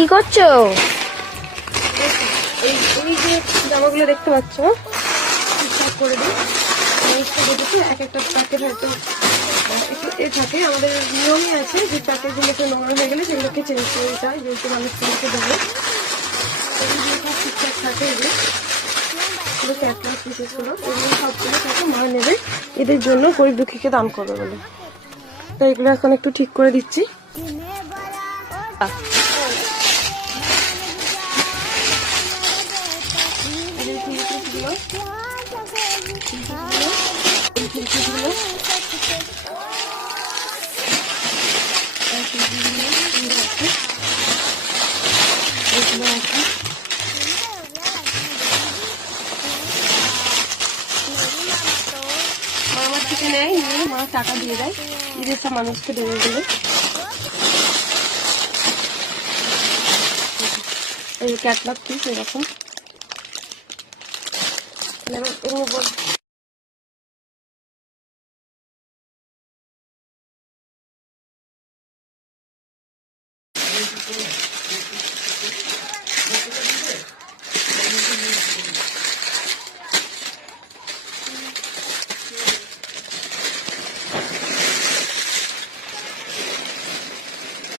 কি করছো? এই যে জামাগুলো দেখতে পাচ্ছ ঠিকঠাক করে দিই। দেখেছি এক একটা প্যাকেট হয়তো একটু থাকে, আমাদের নিয়মই আছে যে প্যাকেটগুলো একটু নোংরা হয়ে গেলে সেগুলোকে চেঞ্জ করে দিতে হয়, যেহেতু মানুষগুলোকে দেবে ঠিকঠাক থাকে। এগুলো ক্যাটলগ পিসেসগুলো, এগুলো সবগুলো থাকে মা নেবে এদের জন্য, গরিব দুঃখীকে দান করবে বলে। তো এগুলো এখন একটু ঠিক করে দিচ্ছি। আমার থেকে নেয়, নিয়ে মা টাকা দিয়ে দেয়, ঈদের সব মানুষকে দেবে বলে। এই ক্যাটলগ পিস এরকম এগুলো